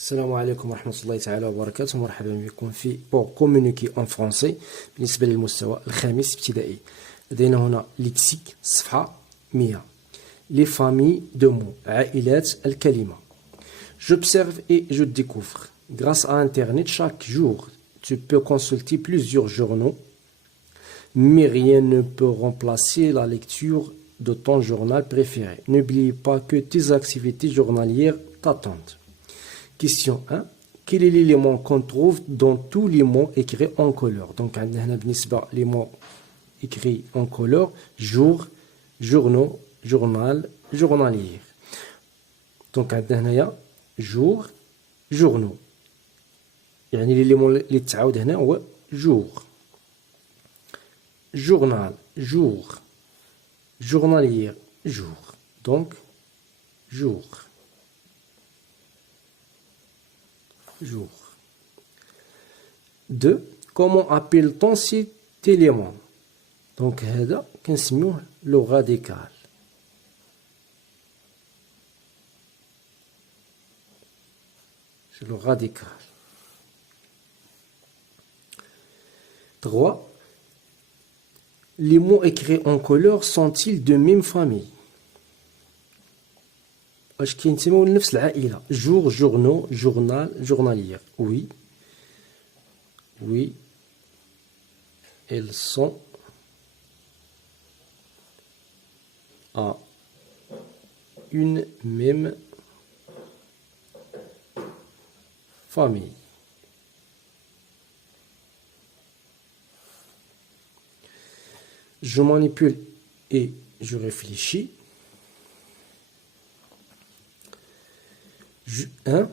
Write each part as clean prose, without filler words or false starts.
السلام عليكم ورحمة الله تعالى وبركاته. مرحبا بكم في pour communiquer en français بالنسبة للمستوى الخامس ابتدائي. لدينا هنا ليكسيك صفحة 100. Les familles de mots, عائلات الكلمة. J'observe et je découvre. Grâce à Internet, chaque jour, tu peux consulter plusieurs journaux, mais rien ne peut remplacer la lecture de ton journal préféré. N'oublie pas que tes activités journalières t'attendent. Question 1. Quel est l'élément qu'on trouve dans tous les mots écrits en couleur? Donc, les mots écrits en couleur, jour, journaux, journal, journalier. Donc, jour, journaux. يعني l'élément اللي تعاود هنا هو jour. Journal, jour. Journalier, jour. Donc, jour. Jour. 2. Comment appelle-t-on cet élément? Donc, هذا كنسميوه le radical. C'est le radical. 3. Les mots écrits en couleur sont-ils de même famille? واش كينتميو لنفس العائلة؟ jour, journaux, journal, journalier. Oui. Oui. Elles sont à une même famille. Je manipule et je réfléchis. 1.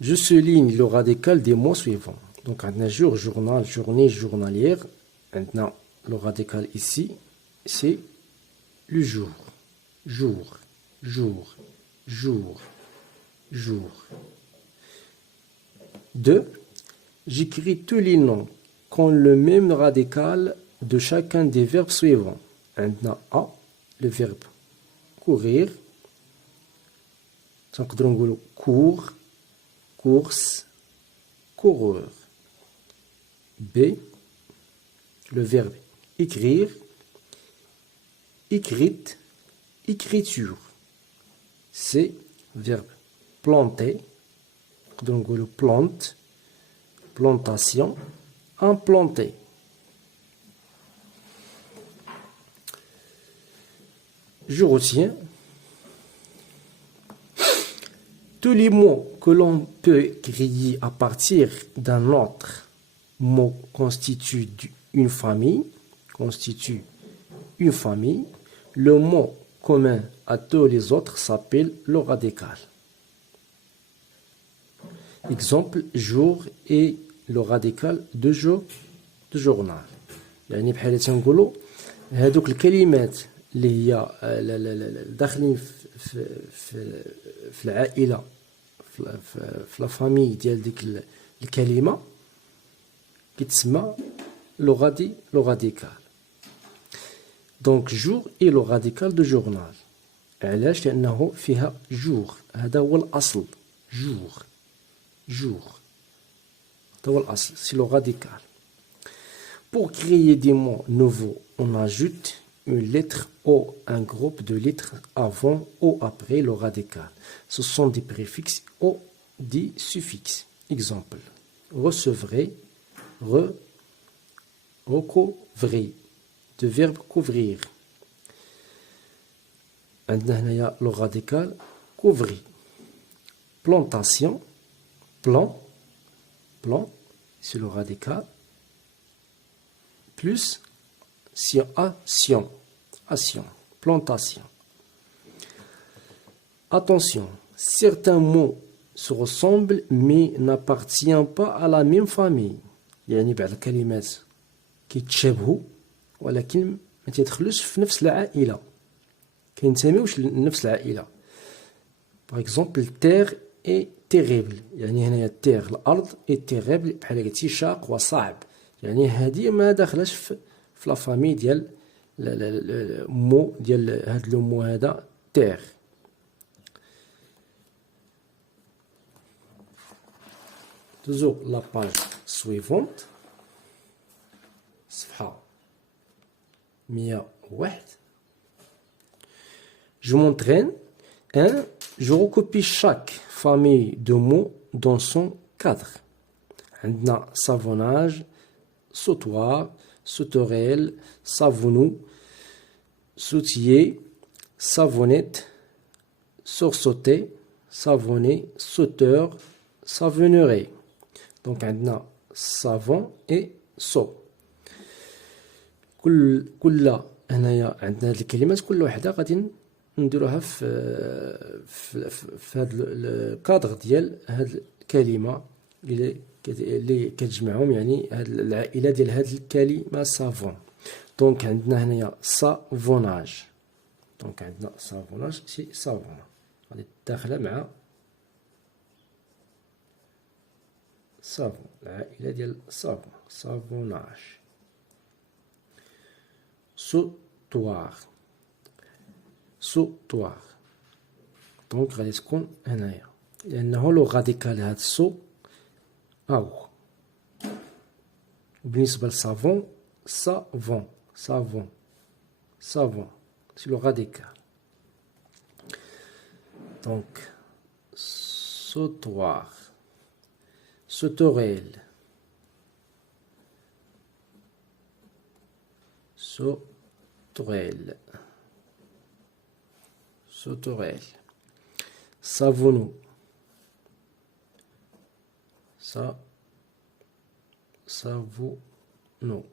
Je souligne le radical des mots suivants. Donc, on a jour, journal, journée, journalière. Maintenant, le radical ici, c'est le jour. Jour, jour, jour, jour. 2. J'écris tous les noms qui ont le même radical de chacun des verbes suivants. Maintenant, A, le verbe courir. تنقدروا نقولوا cours, course, coureur. B, le verbe écrire, écrite, écriture. C, verbe planter, نقدروا نقولوا plante, plantation, implanter. Je retiens tous les mots que l'on peut créer à partir d'un autre mot constituent une famille. Le mot commun à tous les autres s'appelle le radical. Exemple, jour et le radical de jour, de journal. يعني بحال تنقولوا هذوك الكلمات اللي هي داخلين في العائله في لا فامي ديال ديك الكلمه كيتسمى لو راديكال. دونك جور اي لو راديكال دو جورنال. علاش؟ لانه فيها جور، هذا هو الاصل. جور هذا هو الاصل، سي لو راديكال. Pour créer des mots nouveaux, on ajoute une lettre ou un groupe de lettres avant ou après le radical. Ce sont des préfixes ou des suffixes. Exemple, recevrai, recouvrer, de verbe couvrir. Maintenant, le radical couvrir. Plantation, plan, c'est le radical, plus action, plantation. Attention, certains mots se ressemblent mais n'appartiennent pas à la même famille. يعني بعض الكلمات كيتشابهوا ولكن ما تيدخلوش في نفس العائلة، كينتميوش لنفس العائلة. Par exemple, terre et terrible. يعني هنايا terre الأرض et terrible بحال قلتي شاق وصعب. يعني هذه ما داخلاش في لا فامي ديال مو ديال هاد لو مو هذا terre. toujours la page suivante. صفحة 101. Je m'entraîne. Je recopie chaque famille de mots dans son cadre. عندنا savonnage, sautoir, sauterelle, savonneau, sautiller, savonnette, sursauter, savonner, sauteur, savonnerie. Donc عندنا savon et saut. كل هنايا عندنا هاد الكلمات كل وحده غادي نديروها في هذا الكادر ديال هاد الكلمه اللي كتجمعهم، يعني هاد العائله ديال هاد الكلمه سافون. دونك عندنا هنايا سافوناج. دونك عندنا سافوناج سي سافون غادي داخله مع سافون، العائله ديال سافون سافوناج. sautoir. sautoir. دونك غادي تكون هنايا لانه لو راديكال هاد سو او. بالنسبه للصافون savon savon savon c'est le radical. Donc sautoir, sauterelle, sauterelle, sauterelle, savonneau, savonneau,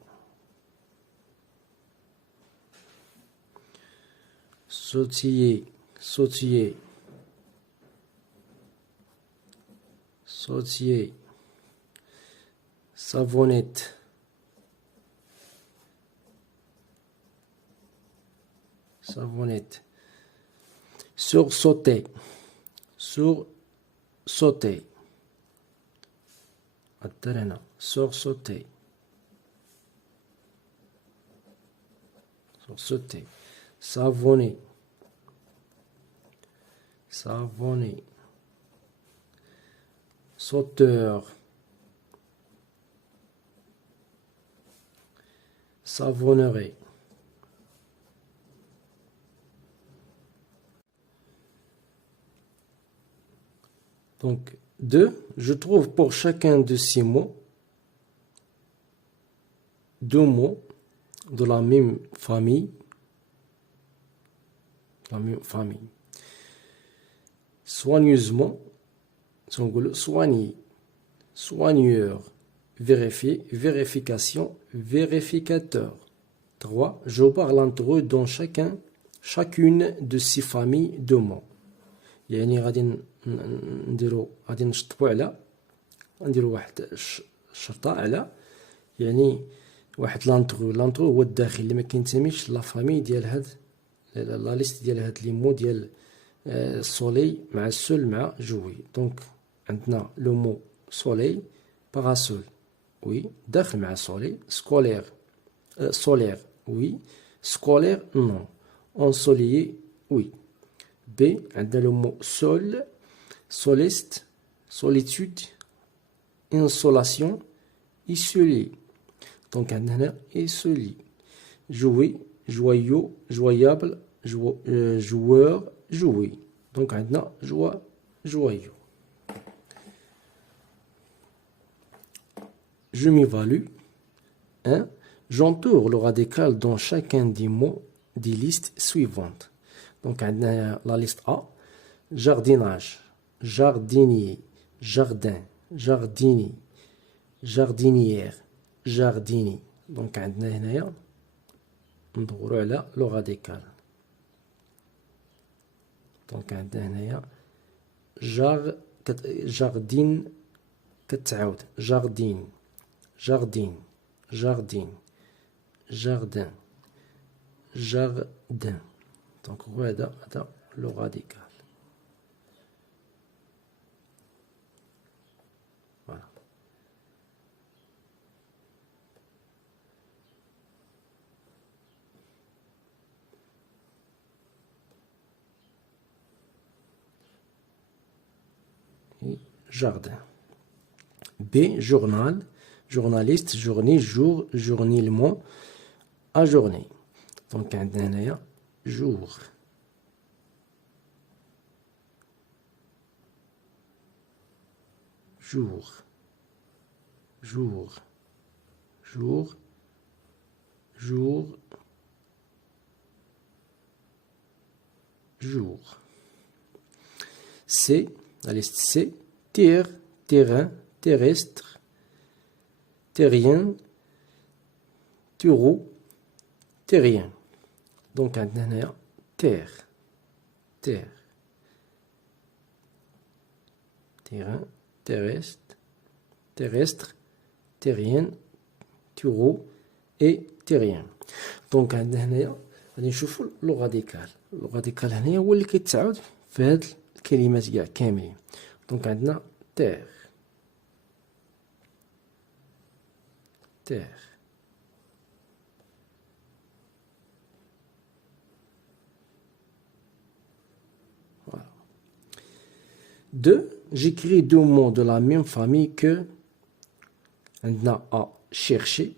sautiller, sautiller, sautiller, savonnette, savonnette, sursauter, sursauter, الدرنا sursauter, sursauter, savonner, savonner, sauteur, savonnerie. Donc, 2, je trouve pour chacun de ces mots 2 mots de la même famille. Soigneusement, soigner, soigneur, vérifier, vérification, vérificateur. 3, je parle entre eux dans chacune de ces familles de mots. يعني غادي نشطبوا على نديروا واحد الشرطه على يعني واحد لانترو هو الداخل اللي ما كينتميش لا فامي ديال هاد لا ليست ديال هاد لي مو ديال سولي مع السول مع جوي. دونك عندنا لو مو سولي باراسول وي داخل مع سولي. سكولير سولير وي سكولير نو. انسوليي وي. B, عندنا le mot sol, soliste, solitude, insolation, isolé. Donc عندنا isolé. Jouer, joyeux, joyable, joueur, jouer. Donc عندنا joie, joyeux. Je m'évalue. 1. J'entoure le radical dans chacun des mots des listes suivantes. Donc, la liste A, jardinage, jardinier, jardin, jardinier, jardinière, jardinier. Donc, ندورو على لو راديكال. دونك عندنا هنايا جاردين كتعاود جاردين جاردين جاردين جاردin جاردin. Donc هذا لو راديكال. Voilà. Et jardin. B. Journal, journaliste, journée, jour, journellement, à journée. Donc عندنا هنايا jour. Jour, jour, jour, jour, jour. C, la liste C, terre, terrain, terrestre, terrien, taureau, terrien. Donc عندنا هنايا terre, terre, terrain, terrestre, terrestre, terrien, taureau et terrien. دونك عندنا هنايا غادي نشوفوا لو غاديكال. لو غاديكال هنايا هو اللي كيتعاود في هاد الكلمات كاع كاملين. دونك عندنا تير، تير. Voilà. 2. J'écris deux mots de la même famille que عندنا à chercher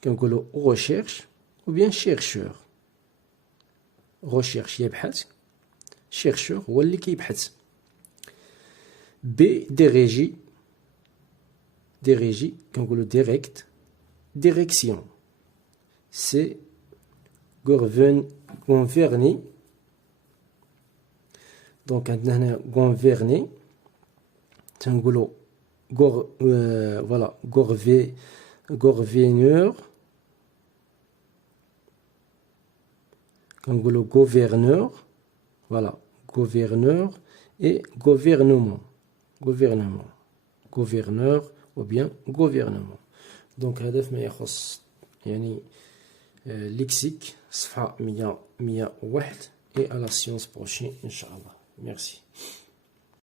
كنقولوا recherche ou bien chercheur. recherche يبحث، chercheur هو اللي كيبحث. B. diriger، diriger كنقولوا direct، direction. C. gouverner، دونك عندنا هنا gouverner تنقولوا voilà gouverneur كنقولوا gouverneur voilà gouverneur et gouvernement gouvernement gouverneur ou bien gouvernement. دونك هذا فيما يخص يعني lexique صفحة 101 et à la séance prochaine إن شاء الله. Merci.